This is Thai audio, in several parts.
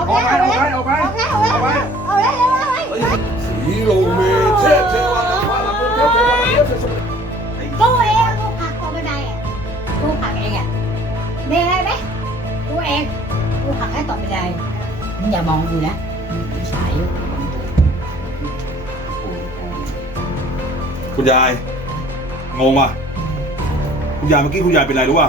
ออกออกแล้วไปออกไปออกไปออกแล้ออกแล้วออกแล้วออกแล้วเฮ้ยสีโลเมเทพเทวานังพาลังเทพเทวานังเทพเทวานังไอ้กูเองกูผักตกบันไดอะกูผักเองอะมีอะไรไหมกูเองกูผักให้ตกบันไดมึงอย่ามองดูนะมึงฉายอยู่คุณยายงงป่ะคุณยายเมื่อกี้คุณยายเป็นไรรู้ป่ะ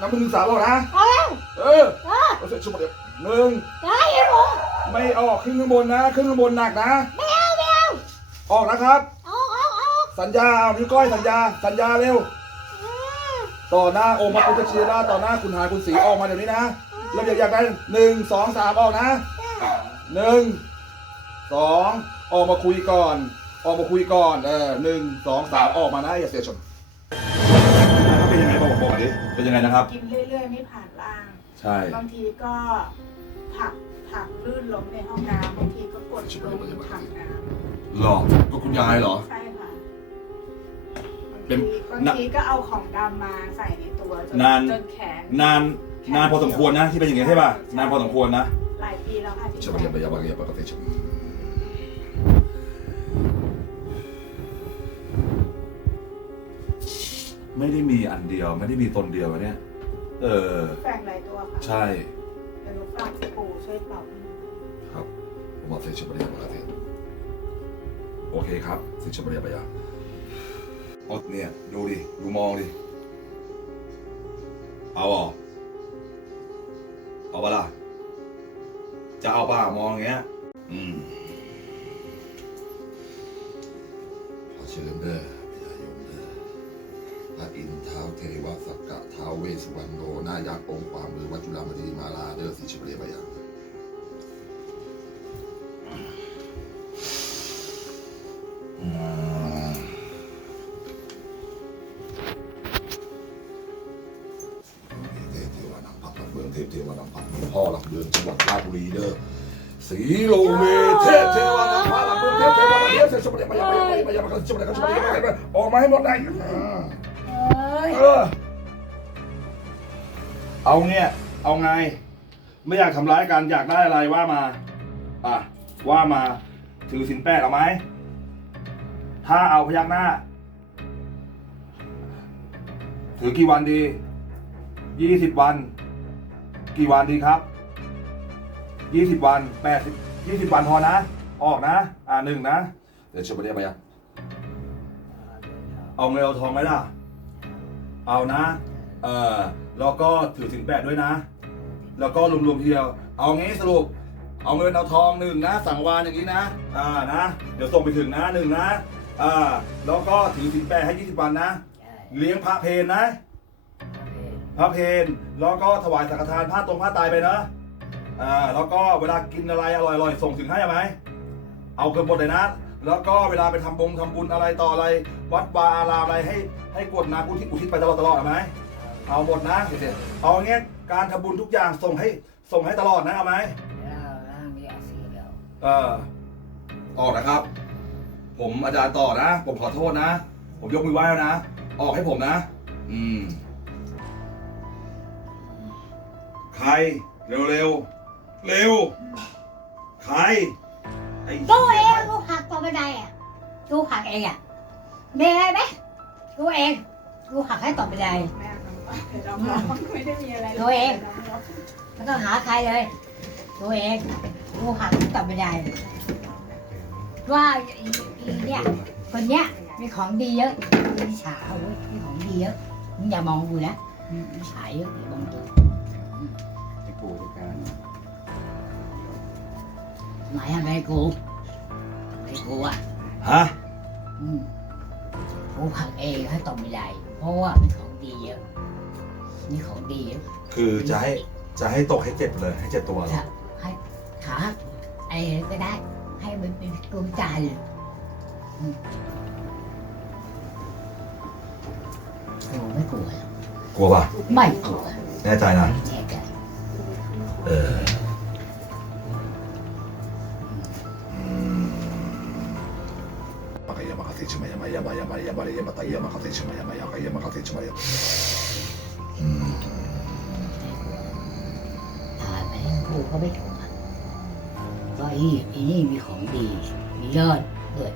ว้ยน้ำมึงสาวบอกนะออกแล้วเออเอออย่าเสียชื่อเดี๋ยวหนึ่งได้ยังงไม่ออกขึ้นข้างบนนะ ขึ้นข้างบนหนักนะ ไม่เอาไม่เอาออกนะครับออกออกออกสัญญาเอานิ้วก้อยสัญญา สัญญาเร็วต่อหน้าองค์พระพุทธชินราชต่อหน้าคุณหายคุณศรีออกมาเดี๋ยวนี้นะเราอยากอยากได้หนึ่งสองสามออกนะหนึ่งสองออกมาคุยก่อน ออกมาคุยก่อนเออหนึ่งสองสามออกมานะอย่าเสียชนเป็นยังไงบ อกบอกดิเป็นยังไงนะครับ กินเรื่อยๆไม่ผ่านล่าง ใช่ บางทีก็ผลักผลักลื่นล้มในห้องน้ำบางทีก็กดลงถังน้หรอก็คุณยายเหรอำใช่ค่ะเป็นบางทีบางทีก็เอาของดำมาใส่ในตัวจนนาน จนแข็ง นานนานพอสมควรนะที่เป็นอย่างนี้ใช่ป่ะนานพอสมควรนะ หลายปีแล้วค่ะที่ใช่ป่ะอย่ ไปอย่าไปอย่าไปกระเตชไม่ได้มีอันเดียว ไม่ได้มีตนเดียวอะเนี่ย เออ แฝงหลายตัวค่ะใช่ เดี๋ยวหนูฝากปู่ช่วยปรับให้หนูครับผมบอกเซชบริยาปกติโอเคครับเซชบริยาปยาโอ้เนี่ย ดูดิ ดูมองดิ เอาเหรอเอาปะล่ะจะเอาป่ะมองอย่างเงี้ย อืมขอเชิญเด้อ สุวรรณโนนายักษ์องค์ความมือวัจจุลามณีมาลาเด้อสิชบริยาปยาอืมเทพเทวานังพักนักเมืองเทพเทวานังพักพ่อหลักเดือนจังหวัดราชบุรีเด้อสีโลเมเทพเทวานังพักหลักเมืองเทพเทวานังเทพเทวานังไปยังไปยังไปยังไปยังไปยังไปยังไปยังออกมาให้หมดเลยเอ้ยเออ เอาเนี่ย เอาไง ไม่อยากทำร้ายกันอยากได้อะไรว่ามา อะ ว่ามา ถือสินแปดเอาไหม ถ้าเอาพยักหน้า ถือกี่วันดียี่สิบวัน กี่วันดีครับยี่สิบวันแปดสิบยี่สิบวันพอนะ ออกนะ อ่าหนึ่งนะ เดี๋ยวชมไปเรียกไปยังเอาเงินเอาทองไหมล่ะ เอานะ เออแล้วก็ถือสินแปดด้วยนะ แล้วก็รวมๆทีเดียว เอางี้สรุป เอาเงินเอาทองหนึ่งนะ สั่งวานอย่างนี้นะ อ่านะ เดี๋ยวส่งไปถึงนะหนึ่งนะ อ่า แล้วก็ถือสินแปดให้ยี่สิบวันนะ เลี้ยงพระเพนนะ พระเพนแล้วก็ถวายสังฆทานผ้าตรงผ้าตายไปนะอ่า แล้วก็เวลากินอะไรอร่อยๆ ส่งถึงให้ไหม เอาเกินหมดเลยนะแล้วก็เวลาไปทำบงทำบุญอะไรต่ออะไร วัดวาอารามอะไรให้ให้กวดน้ำอุทิศอุทิศไปตลอดตลอดไหม เอาหมดนะเด็ดๆเอาอย่างเงี้ยการทำบุญทุกอย่างส่งให้ส่งให้ตลอดนะเอาไหมเออออกนะครับ ผมอาจารย์ต่อนะ ผมขอโทษนะ ผมยกมือไหว้แล้วนะ ออกให้ผมนะ อืม ใคร เร็วเร็วๆเร็ว ใครไอ้กูเองกูผลักตกบันไดอะกูผลักเองอะมีอะไรไหมกูเองกูผลักให้ตกบันไดแม่น้อง เดี๋ยวน้องไม่ได้มีอะไรลยตัวเองดี๋ยวน้องไม่ต้องหาใครเลย ตัวเองกูหักต่อไปได้ว่าอีอีเนี่ยคนเนี้ยมีของดีเยอะมีฉาเว้ยมีของดีเยอะมึงอย่ามองกูนะมีฉาเยอะอย่ามองกูให้กูด้วยกันไหนอะไรกูไอ้กูอะฮะอืมกูผลักเองให้ต่อไม่ได้เพราะว่ามีของดีเยอะ มีของดีเยอะคือจะให้จะให้ตกให้เจ็บเลยให้เจ็บตัวเหรอจะให้ขาไอ้ก็ได้ ให้มันเป็นดวงใจเลยอืมโอ้ไม่กลัวหรอกกลัวป่ะไม่กลัวแน่ใจนะแน่ใจเออมากายามากาเตชิมายามายามายามายามายามตายามากาเตชิมายามายากายามากาเตชิมายาอื กูก็ไม่กลัวก็อีอีนี่มีของดี มียอดด้วย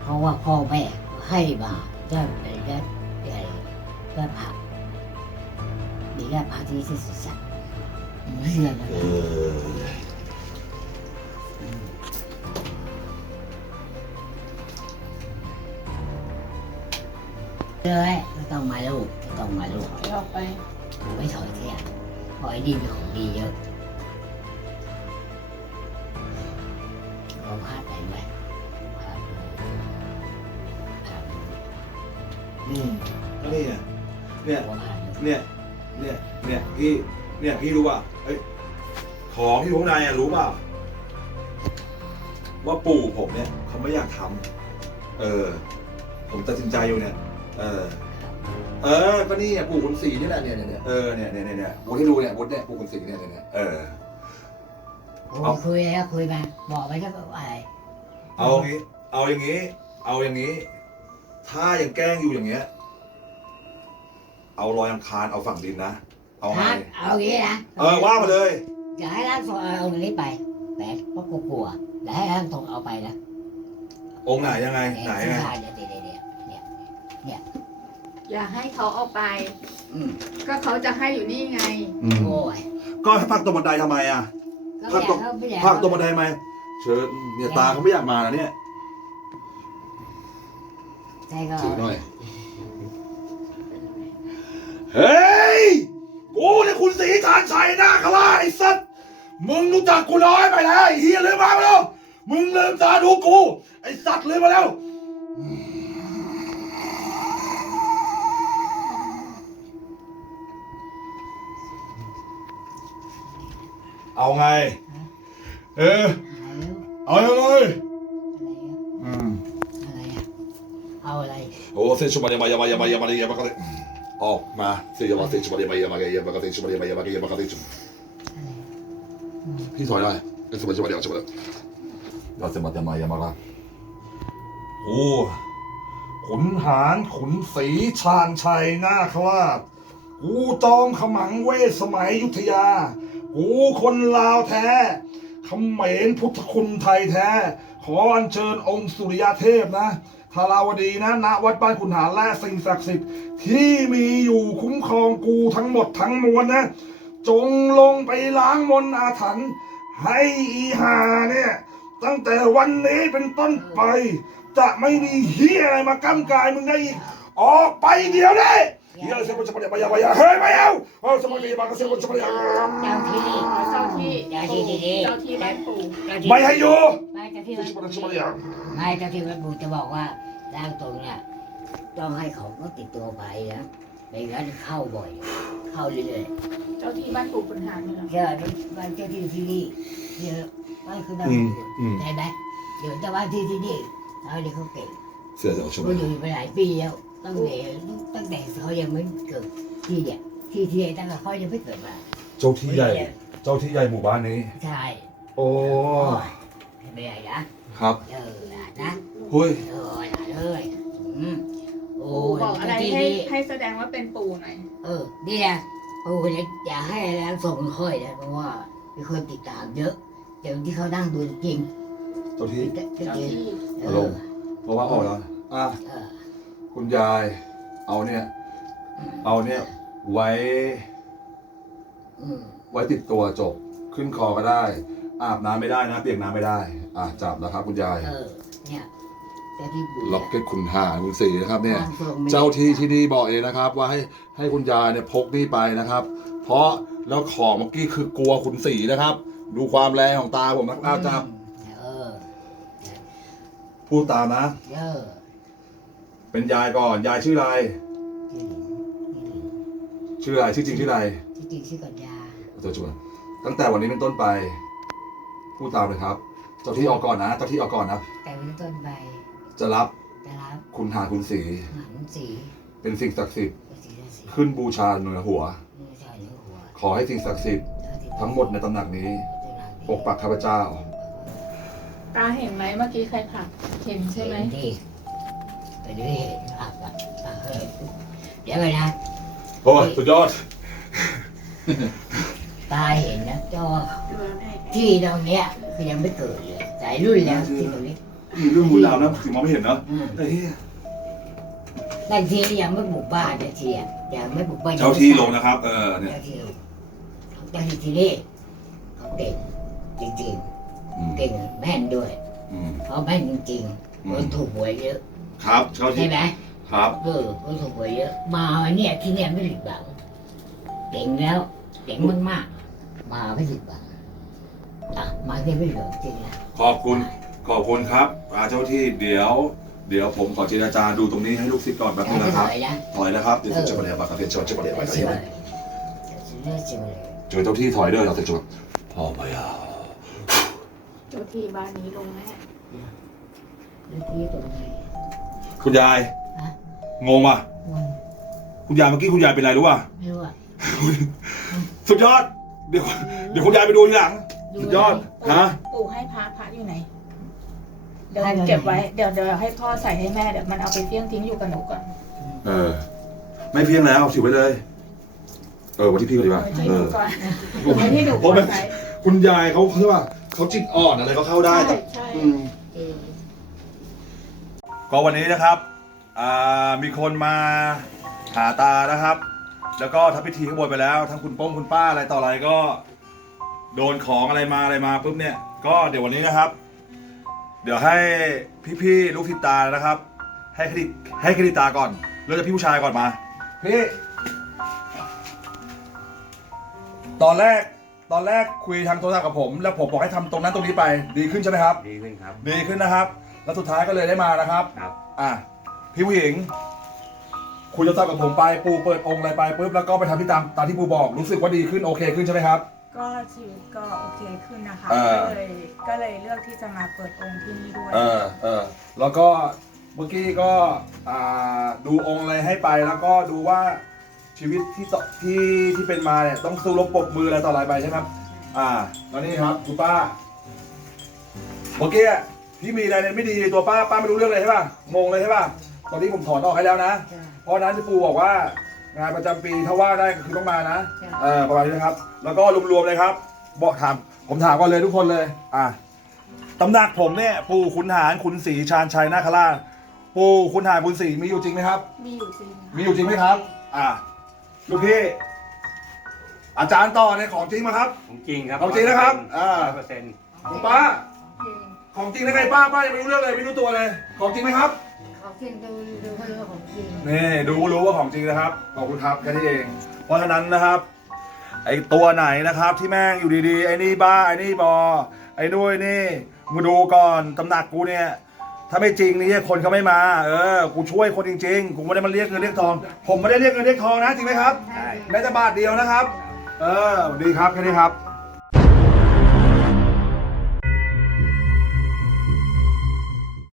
เพราะว่าพ่อแม่ให้มาได้ได้ได้ได้ได้ผักมีได้ผักที่ที่สุดสัตว์ไม่เชื่อนะเออเลยไม่ต้องมาลูกไม่ต้องมาลูกออกไปไม่ถอยเที่ย เพราะไอ้นี่มีของดีเยอะเราพลาดไปไหมพลาดไปพลาดไปอืมก็นี่ไงเนี่ยเราพลาดไปเนี่ยเนี่ยเนี่ยพี่เนี่ยพี่รู้ป่ะเอ้ยของที่อยู่ข้างในอะรู้ป่ะว่าปู่ผมเนี่ยเขาไม่อยากทำเออ ผมตัดสินใจอยู่เนี่ย เออ เออ ก็นี่อะปู่คุณสีนี่แหละเนี่ยเนี่ยเนี่ยเออเนี่ยเนี่ยเนี่ยเนี่ยวุฒิให้รู้เนี่ยวุฒิเนี่ยปู่คุณสีเนี่ยเนี่ยเนี่ยเออเอา คุยแล้วคุยมาบอกไปก็อะไรเอาอย่างนี้เอาอย่างนี้ เอาอย่างนี้ ถ้ายังแกล้งอยู่อย่างเงี้ย เอารอยอังคารเอาฝั่งดินนะเอาไงครับเอาอย่างนี้นะเออว่ามาเลย อย่าให้ร่างทรงเอาตรงนี้ไปแปดเพราะกูกลัวอย่าให้ร่างทรงเอาไปนะองค์ไหนยังไงไหนที่ไงทานเนี่ยเดี๋ยวเดี๋ยวเดี๋ยวเนี่ย อย่าให้เขาเอาไป อืมก็เขาจะให้อยู่นี่ไงโอ้ยก็ให้พักตรงบันไดทำไมอะ ก็ไม่อยากเขาไม่อยากพักเขาตรงบันไดทำไม เชิญเนี่ยตาเขาไม่อยากมานะเนี่ยใช่ก็ถือหน่อย เฮ้ย กูเนี่ยคุณสีทานชัยหน้าคราชไอ้สัตว์มึงรู้จักกูน้อยไปแล้วไอ้เฮียลืมมาไปแล้ว มึงลืมตาดูกู ไอ้สัตว์ลืมมาแล้ว เอาไง เออหายแล้วเอายังไงอะไรอะอืมอะไรอะเอาอะไรโอ้เซชุมาเดียมายามายามายามายามากาเตออกมาเซยามาเซชุมาเดียมายามายามากาเตชุมาเดียมายามายามากาเตชุอะไรอืมพี่ถอยได้เอสมาชุมาเดียวชุมาเดียวเราจะมาจะมายามาละโอ้ขุนหารขุนศรีชาญชัยหน้าคราชกูจอมขมังเวทสมัยอยุธยา กูคนลาวแท้เขมรพุทธคุณไทยแท้ ขออัญเชิญองค์สุริยเทพนะทาราวดีนะณวัดบ้านขุนหารและสิ่งศักดิ์สิทธิ์ที่มีอยู่คุ้มครองกูทั้งหมดทั้งมวลนะ จงลงไปล้างมนต์อาถรรพ์ให้อีหาเนี่ย ตั้งแต่วันนี้เป็นต้นไป จะไม่มีเฮียอะไรมากำกายมึงได้อีก ออกไปเดี๋ยวนี้ เฮียเสียมันจะไปไปไปเฮ้ยไม่เอาเอาสมัยนี้มาก็เสียมันจะไปเจ้าที่เจ้าที่เจ้าที่ดีๆเจ้าที่บ้านปู่เจ้าที่ไม่ให้อยู่ไม่เจ้าที่วัดสมัยปู่สมัยไม่เจ้าที่วัดปู่จะบอกว่าร่างทรงเนี่ยต้องให้ของก็ติดตัวไปนะไม่งั้นเข้าบ่อย เข้าเรื่อยเจ้าที่บ้านปู่ขุนหารนี่เหรอๆเจ้าบ้านเจ้าที่ที่นี่เยอะบ้านคือบ้านอืมปู่อืมได้ไหมเดี๋ยวจะว่าที่ที่นี่เขาเดี๋ยวเขาเก่งเสียจะเอาชมเขาอยู่มาหลายปีแล้ว ตั้งแต่ตั้งแต่เขายังไม่เกิดที่เนี่ยที่ที่ตั้งแต่เขายังไม่เกิดมาเจ้าที่ใหญ่ เจ้าที่ใหญ่หมู่บ้านนี้ ใช่โอ้ไม่ใหญ่นะครับเออนะเฮ้ยเออเลยอืมโอ้ปู่บอกอะไรที่ให้นี่ให้แสดงว่าเป็นปู่หน่อยเออนี่นะปู่เนี่ยอยากให้แล้วส่งค่อยนะเพราะว่ามีคนติดตามเยอะเดี๋ยวที่เขานั่งดูจริงเจ้าที่จริงเจ้าที่เออารอมณ์เพราะว่าออกแล้วอะเออ คุณยาย เอาเนี่ยอืมเอาเนี่ยไว้อืมไว้ติดตัวจบ ขึ้นคอก็ได้ อาบน้ำไม่ได้นะเปียกน้ำไม่ได้ อะจับนะครับ คุณยาย เออ เนี่ยแต่ที่ปู่ล็อกเก็ตคุณหาคุณสีนะครับ เนี่ยร่างทรงไม่เจ้าที่ที่นี่บอกเองนะครับ ว่าให้ให้คุณยายเนี่ยพกนี่ไปนะครับ เพราะแล้วของเมื่อกี้คือกลัวคุณสีนะครับ ดูความแรงของตาผมนะอ้าวจับเออ พูดตามนะ เออ เป็นยายก่อน ยายชื่ออะไรที่ชื่ออะไร ชื่อจริงชื่ออะไรที่จริงชื่อกัญญาตัวจวนตั้งแต่วันนี้เป็นต้นไป พูดตามเลยครับ เจ้าที่ออกก่อนนะเจ้าที่ออกก่อนนะ แต่เป็นต้นใบจะรับจะรับคุณหาคุณสีหันสีเป็นสิ่งศักดิ์สิทธิ์เป็นสีสีขึ้นบูชาเหนือหัว มือชายนิ้วหัวขอให้สิ่งศักดิ์สิทธิ์ทั้งหมดในตำหนักนี้ปกปักข้าพเจ้า ตาเห็นไหมเมื่อกี้ใครผลักเห็นใช่ไหมเห็นดิเป็นที่เห็นอับอะอะเฮ้ยเดี๋ยวไปนะโอ้ยสุดยอด ตาเห็นนะเจ้าที่ตรงเนี้ยคือยังไม่เกิดเลยสายรุ่นแล้วที่ตรงนี้มีเรื่องมูลดาวนะถึงมองไม่เห็นเนาะอืมเฮ้ยบางทียังไม่บุกบ้านนะทีอะยังไม่บุกบ้านเจ้าที่ลงนะครับ เออเนี่ยเจ้าที่ลงเจ้าที่ที่นี่เขาเก่งจริงอืมๆเก่งแม่นด้วยอืมเพราะแม่นจริงๆคนถูกหวยเยอะ ครับเจ้าที่ใช่ไหมครับเออคนถูกหวยเยอะ มาเนี่ยที่เนี่ยไม่ผิดหวังเก่งแล้วเก่งมากๆมาไม่ผิดหวังอะมาเนี่ยไม่ผิดหวังจริงนะขอบคุณขอบคุณครับอาเจ้าที่เดี๋ยว เดี๋ยวผมขอเจรจาดูตรงนี้ให้ลูกศิษย์ก่อนแป๊บนึงไม่นะครับถอยนะ ถอยนะครับเดี๋ยวจะมาเรียนบัตรเรียนชดจะมาเรียนบัตรเสีเรียยนเสียเสียเลยเจอเจ้าที่ถอยเด้อเราจะจบพ่อพยาเจ้าที่บ้านนี้ลงแน่ เมื่อกี้ตรงไหน คุณยาย ฮะงงป่ะวันคุณยายเมื่อกี้คุณยายเป็นไรรู้ป่ะ ไม่รู้อะสุดยอด เดี๋ยวเดี๋ยวคุณยายไปดูทีหลัง สุดยอด ฮะ ปู่ให้พระพระอยู่ไหน เดี๋ยวเก็บไว้ เดี๋ยวเดี๋ยวให้พ่อใส่ให้แม่ เดี๋ยวมันเอาไปเฟี้ยงทิ้งอยู่กับหนูก่อนเออ ไม่เพียงแล้วถือไว้เลย เออวันที่พี่ก็ดีกว่าไว้ที่เอหนูอ ก่อนไว้ที่หนูเพราะก่แบอนบใช้คุณยายเขาเขาเรียกว่าเขาจิตอ่อนอะไรก็เข้าได้ใช่แต่ใช่อืมเออ ก็วันนี้นะครับอ่ามีคนมาหาตานะครับ แล้วก็ทำพิธีข้างบนไปแล้ว ทั้งคุณป้งคุณป้าอะไรต่ออะไรก็ โดนของอะไรมาอะไรมาปุ๊บเนี่ย ก็เดี๋ยววันนี้นะครับ เดี๋ยวให้พี่ๆลูกทิดตานะครับ ให้เครดิตให้เครดิตตาก่อนเริ่มจากพี่ผู้ชายก่อนมาพี่ตอนแรกตอนแรกคุยทางโทรศัพท์กับผม แล้วผมบอกให้ทำตรงนั้นตรงนี้ไป ดีขึ้นใช่ไหมครับ ดีขึ้นครับ ดีขึ้นนะครับ แล้วสุดท้ายก็เลยได้มานะครับ ครับ อะพี่ผู้หญิง คุยโทรศัพท์กับผมไปปูเปิดองค์อะไรไปปุ๊บแล้วก็ไปทำที่ตามตามที่ปูบอกรู้สึกว่าดีขึ้นโอเคขึ้นใช่ไหมครับ ก็ชีวิตก็โอเคขึ้นนะคะ เออ ก็เลยก็เลยเลือกที่จะมาเปิดองค์ที่นี่ด้วย เออเออแล้วก็เมื่อกี้ก็อ่าดูองค์อะไรให้ไปแล้วก็ดูว่าชีวิตที่ต่อที่ที่เป็นมาเนี่ยต้องสู้รบปรบมืออะไรต่ออะไรไปใช่ไหมครับ อ่าแล้วนี่ครับคุณป้าเมื่อกี้ ที่มีอะไรเนี่ยไม่ดีในตัวป้าป้าไม่รู้เรื่องเลยใช่ป่ะงงเลยใช่ป่ะตอนนี้ผมถอนออกให้แล้วนะ จ้ะ เพราะฉะนั้นที่ปูบอกว่างานประจำปีถ้าว่าได้ก็คือต้องมานะใช่เออประมาณนี้นะครับ แล้วก็รวมๆเลยครับบอกถามผมถามก่อนเลยทุกคนเลย อะตำหนักผมเนี่ยปู่ขุนหารขุนศรีชาญชัยนาคราชปู่ขุนหารขุนศรีมีอยู่จริงไหมครับ มีอยู่จริงมีอยู่จริงไหมครับ อะลูกพี่อาจารย์ต่อเนี่ยของจริงไหมครับ ของจริงครับของจริงนะครับอ่า ร้อยเปอร์เซ็นต์ คุณป้า ของจริงได้ไงป้าป้ายังไม่รู้เรื่องเลยไม่รู้ตัวเลย ของจริงไหมครับ ของจริงดูดูเขาเรื่องของจริงนี่ดูรู้ว่าของจริงนะครับขอบคุณครับแค่นี้เอง เพราะฉะนั้นนะครับไอตัวไหนนะครับที่แม่งอยู่ดีๆไอ้นี่บ้าไอ้นี่บอไอ้นู่นนี่มาดูก่อนตำหนักกูเนี่ย ถ้าไม่จริงนี่คนเขาไม่มาเออกูช่วยคนจริงๆกูไม่ได้มาเรียกเงินเรียกทอง ผมไม่ได้เรียกเงินเรียกทองนะจริงไหมครับใช่แม้แต่บาทเดียวนะครับ เออดีครับแค่นี้ครับ